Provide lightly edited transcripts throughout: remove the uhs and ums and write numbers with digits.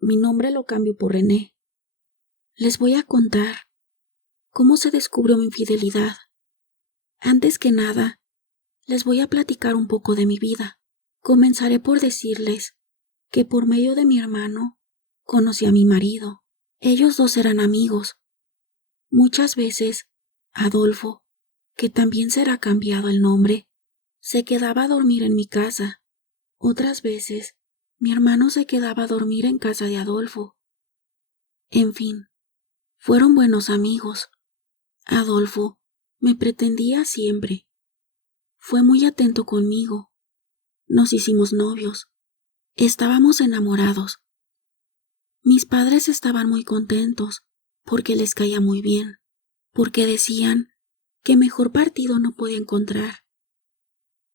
mi nombre lo cambio por René. Les voy a contar cómo se descubrió mi infidelidad. Antes que nada, les voy a platicar un poco de mi vida. Comenzaré por decirles que por medio de mi hermano conocí a mi marido. Ellos dos eran amigos. Muchas veces, Adolfo, que también será cambiado el nombre, se quedaba a dormir en mi casa. Otras veces, mi hermano se quedaba a dormir en casa de Adolfo. En fin, fueron buenos amigos. Adolfo me pretendía siempre. Fue muy atento conmigo. Nos hicimos novios. Estábamos enamorados. Mis padres estaban muy contentos porque les caía muy bien, porque decían que mejor partido no podía encontrar.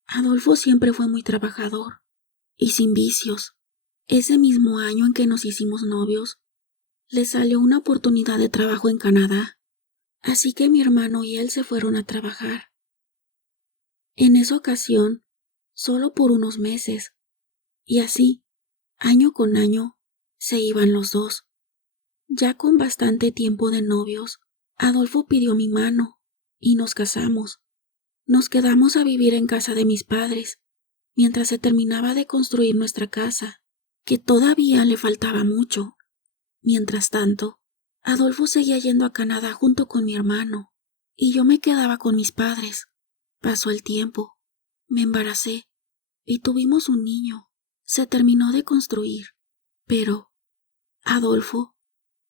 Adolfo siempre fue muy trabajador y sin vicios. Ese mismo año en que nos hicimos novios, le salió una oportunidad de trabajo en Canadá, así que mi hermano y él se fueron a trabajar. En esa ocasión, solo por unos meses, y así, año con año, se iban los dos. Ya con bastante tiempo de novios, Adolfo pidió mi mano y nos casamos. Nos quedamos a vivir en casa de mis padres, mientras se terminaba de construir nuestra casa, que todavía le faltaba mucho. Mientras tanto, Adolfo seguía yendo a Canadá junto con mi hermano, y yo me quedaba con mis padres. Pasó el tiempo, me embaracé, y tuvimos un niño. Se terminó de construir, pero Adolfo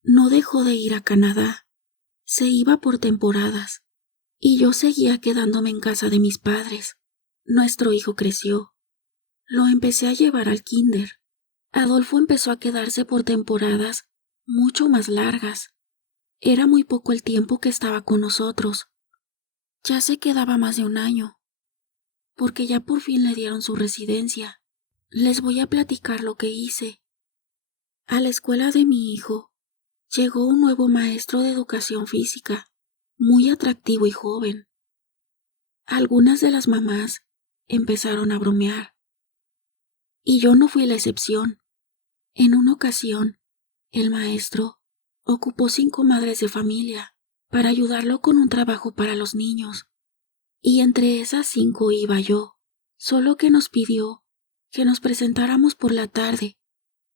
no dejó de ir a Canadá. Se iba por temporadas, y yo seguía quedándome en casa de mis padres. Nuestro hijo creció. Lo empecé a llevar al kinder. Adolfo empezó a quedarse por temporadas mucho más largas. Era muy poco el tiempo que estaba con nosotros. Ya se quedaba más de un año, porque ya por fin le dieron su residencia. Les voy a platicar lo que hice. A la escuela de mi hijo llegó un nuevo maestro de educación física, muy atractivo y joven. Algunas de las mamás empezaron a bromear, y yo no fui la excepción. En una ocasión, el maestro ocupó 5 madres de familia para ayudarlo con un trabajo para los niños, y entre esas 5 iba yo, solo que nos pidió que nos presentáramos por la tarde,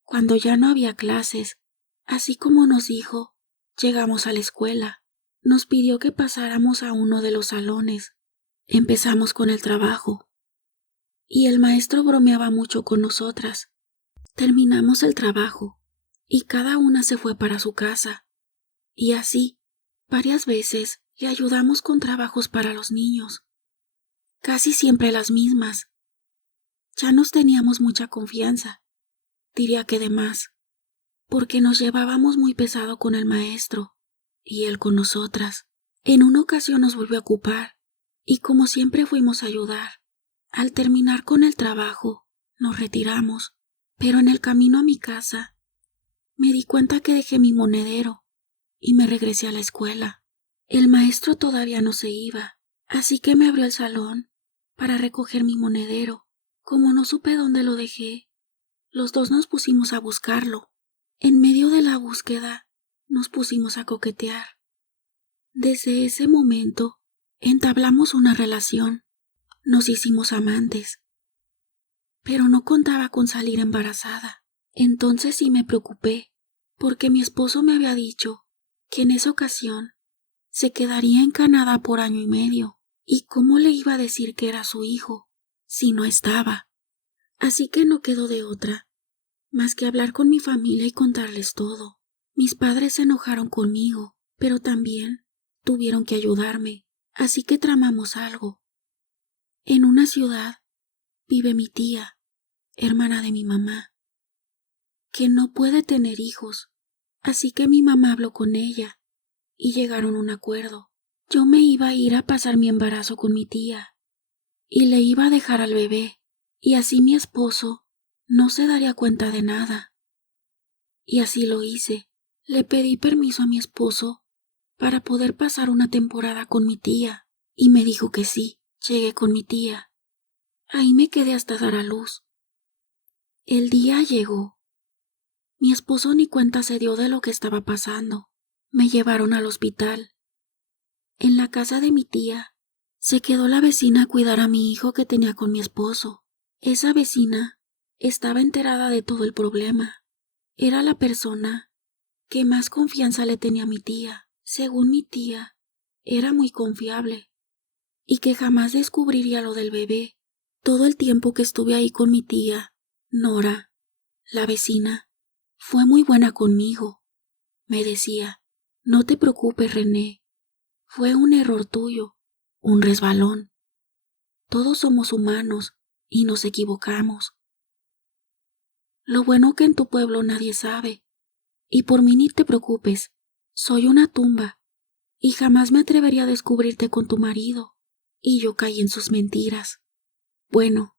cuando ya no había clases. Así como nos dijo, llegamos a la escuela. Nos pidió que pasáramos a uno de los salones. Empezamos con el trabajo, y el maestro bromeaba mucho con nosotras. Terminamos el trabajo, y cada una se fue para su casa. Y así, varias veces le ayudamos con trabajos para los niños. Casi siempre las mismas. Ya nos teníamos mucha confianza, diría que de más, porque nos llevábamos muy pesado con el maestro, y él con nosotras. En una ocasión nos volvió a ocupar, y como siempre fuimos a ayudar. Al terminar con el trabajo, nos retiramos, pero en el camino a mi casa, me di cuenta que dejé mi monedero, y me regresé a la escuela. El maestro todavía no se iba, así que me abrió el salón para recoger mi monedero. Como no supe dónde lo dejé, los dos nos pusimos a buscarlo. En medio de la búsqueda, nos pusimos a coquetear. Desde ese momento, entablamos una relación. Nos hicimos amantes, pero no contaba con salir embarazada. Entonces sí me preocupé, porque mi esposo me había dicho que en esa ocasión se quedaría en Canadá por año y medio, y cómo le iba a decir que era su hijo si no estaba. Así que no quedó de otra más que hablar con mi familia y contarles todo. Mis padres se enojaron conmigo, pero también tuvieron que ayudarme, así que tramamos algo. En una ciudad vive mi tía, hermana de mi mamá, que no puede tener hijos, así que mi mamá habló con ella y llegaron a un acuerdo. Yo me iba a ir a pasar mi embarazo con mi tía y le iba a dejar al bebé, y así mi esposo no se daría cuenta de nada. Y así lo hice. Le pedí permiso a mi esposo para poder pasar una temporada con mi tía, y me dijo que sí. Llegué con mi tía. Ahí me quedé hasta dar a luz. El día llegó, Mi esposo ni cuenta se dio de lo que estaba pasando. Me llevaron al hospital. En la casa de mi tía se quedó la vecina a cuidar a mi hijo que tenía con mi esposo. Esa vecina estaba enterada de todo el problema. Era la persona que más confianza le tenía a mi tía. Según mi tía, era muy confiable y que jamás descubriría lo del bebé. Todo el tiempo que estuve ahí con mi tía, Nora, la vecina, fue muy buena conmigo. Me decía, no te preocupes, René, fue un error tuyo, un resbalón. Todos somos humanos y nos equivocamos. Lo bueno que en tu pueblo nadie sabe, y por mí ni te preocupes, soy una tumba, y jamás me atrevería a descubrirte con tu marido. Y yo caí en sus mentiras. Bueno,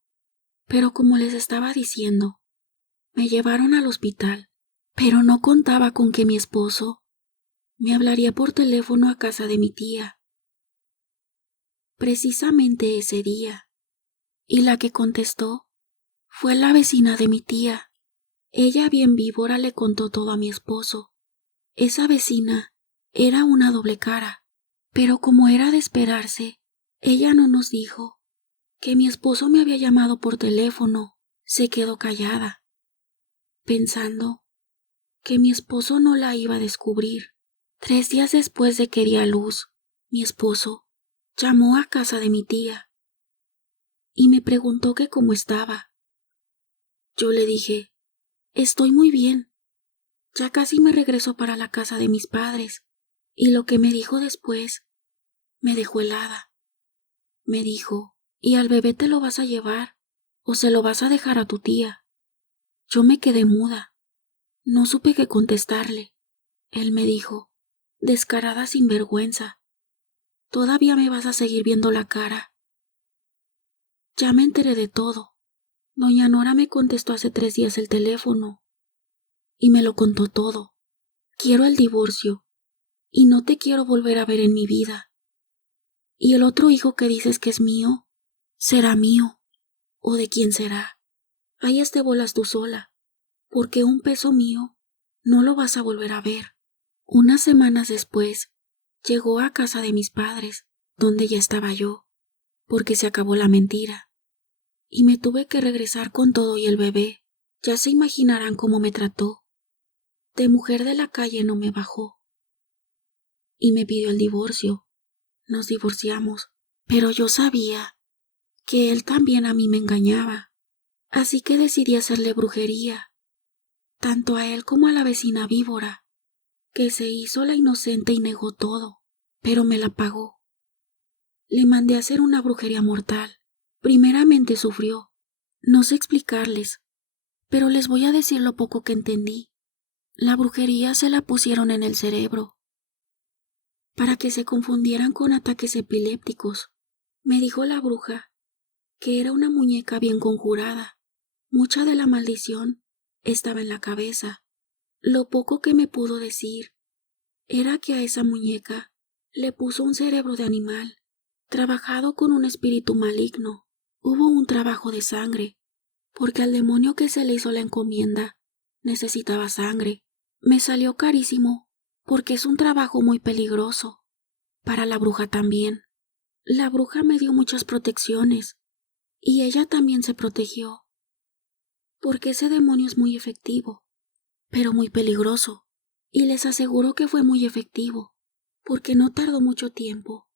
pero como les estaba diciendo, me llevaron al hospital, pero no contaba con que mi esposo me hablaría por teléfono a casa de mi tía. Precisamente ese día, y la que contestó fue la vecina de mi tía. Ella bien víbora le contó todo a mi esposo. Esa vecina era una doble cara, pero como era de esperarse, ella no nos dijo que mi esposo me había llamado por teléfono. Se quedó callada, pensando que mi esposo no la iba a descubrir. 3 días después de que di a luz, mi esposo llamó a casa de mi tía y me preguntó que cómo estaba. Yo le dije, estoy muy bien, ya casi me regreso para la casa de mis padres. Y lo que me dijo después me dejó helada. Me dijo, ¿y al bebé te lo vas a llevar o se lo vas a dejar a tu tía? Yo me quedé muda, no supe qué contestarle. Él me dijo, descarada sinvergüenza, ¿todavía me vas a seguir viendo la cara? Ya me enteré de todo. Doña Nora me contestó hace 3 días el teléfono y me lo contó todo. Quiero el divorcio y no te quiero volver a ver en mi vida. Y el otro hijo que dices que es mío, será mío. ¿O de quién será? Ahí te bolas tú sola, porque un peso mío no lo vas a volver a ver. Unas semanas después, llegó a casa de mis padres, donde ya estaba yo, porque se acabó la mentira. Y me tuve que regresar con todo y el bebé. Ya se imaginarán cómo me trató. De mujer de la calle no me bajó. Y me pidió el divorcio. Nos divorciamos. Pero yo sabía que él también a mí me engañaba. Así que decidí hacerle brujería, tanto a él como a la vecina víbora, que se hizo la inocente y negó todo, pero me la pagó. Le mandé a hacer una brujería mortal. Primeramente sufrió. No sé explicarles, pero les voy a decir lo poco que entendí. La brujería se la pusieron en el cerebro, para que se confundieran con ataques epilépticos. Me dijo la bruja que era una muñeca bien conjurada. Mucha de la maldición estaba en la cabeza. Lo poco que me pudo decir era que a esa muñeca le puso un cerebro de animal, trabajado con un espíritu maligno. Hubo un trabajo de sangre, porque al demonio que se le hizo la encomienda necesitaba sangre. Me salió carísimo, porque es un trabajo muy peligroso. Para la bruja también. La bruja me dio muchas protecciones, y ella también se protegió, porque ese demonio es muy efectivo, pero muy peligroso. Y les aseguro que fue muy efectivo, porque no tardó mucho tiempo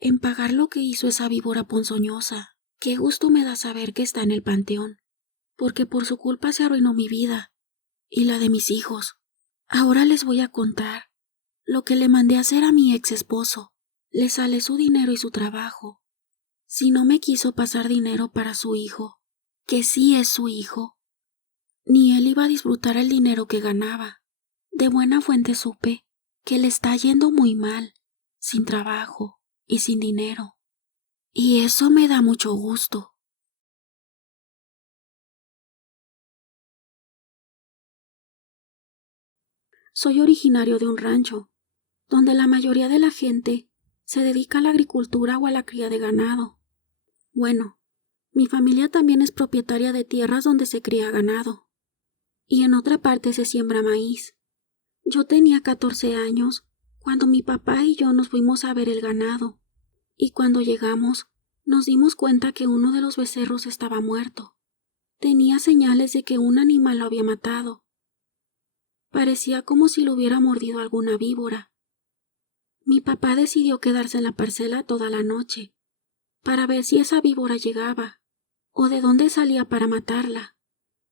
en pagar lo que hizo esa víbora ponzoñosa. Qué gusto me da saber que está en el panteón, porque por su culpa se arruinó mi vida y la de mis hijos. Ahora les voy a contar lo que le mandé a hacer a mi ex esposo. Le sale su dinero y su trabajo. Si no me quiso pasar dinero para su hijo, que sí es su hijo, ni él iba a disfrutar el dinero que ganaba. De buena fuente supe que le está yendo muy mal, sin trabajo y sin dinero. Y eso me da mucho gusto. Soy originario de un rancho, donde la mayoría de la gente se dedica a la agricultura o a la cría de ganado. Bueno, mi familia también es propietaria de tierras donde se cría ganado. y en otra parte se siembra maíz. Yo tenía 14 años cuando mi papá y yo nos fuimos a ver el ganado, y cuando llegamos nos dimos cuenta que uno de los becerros estaba muerto. Tenía señales de que un animal lo había matado. Parecía como si lo hubiera mordido alguna víbora. Mi papá decidió quedarse en la parcela toda la noche, para ver si esa víbora llegaba, o de dónde salía para matarla,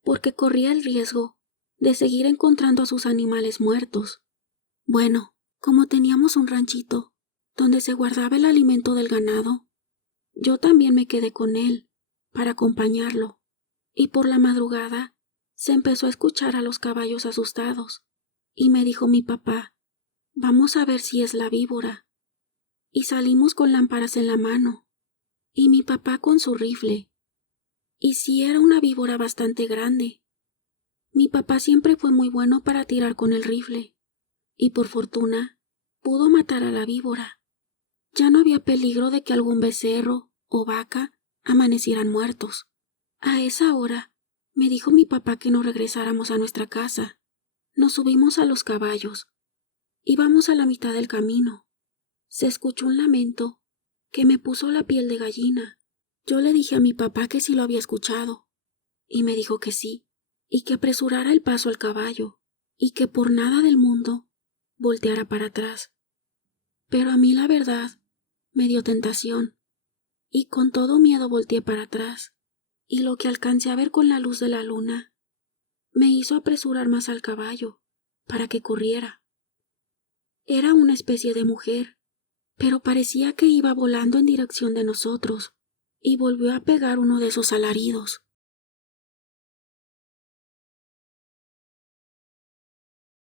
porque corría el riesgo de seguir encontrando a sus animales muertos. Bueno, como teníamos un ranchito donde se guardaba el alimento del ganado, yo también me quedé con él para acompañarlo, y por la madrugada se empezó a escuchar a los caballos asustados, y me dijo mi papá: vamos a ver si es la víbora. Y salimos con lámparas en la mano, y mi papá con su rifle. Y sí, era una víbora bastante grande. Mi papá siempre fue muy bueno para tirar con el rifle, y por fortuna pudo matar a la víbora. Ya no había peligro de que algún becerro o vaca amanecieran muertos. A esa hora me dijo mi papá que nos regresáramos a nuestra casa. Nos subimos a los caballos. Íbamos a la mitad del camino. Se escuchó un lamento que me puso la piel de gallina. Yo le dije a mi papá que sí lo había escuchado, y me dijo que sí, y que apresurara el paso al caballo, y que por nada del mundo volteara para atrás. Pero a mí la verdad me dio tentación, y con todo miedo volteé para atrás, y lo que alcancé a ver con la luz de la luna me hizo apresurar más al caballo para que corriera. Era una especie de mujer, pero parecía que iba volando en dirección de nosotros, y volvió a pegar uno de esos alaridos.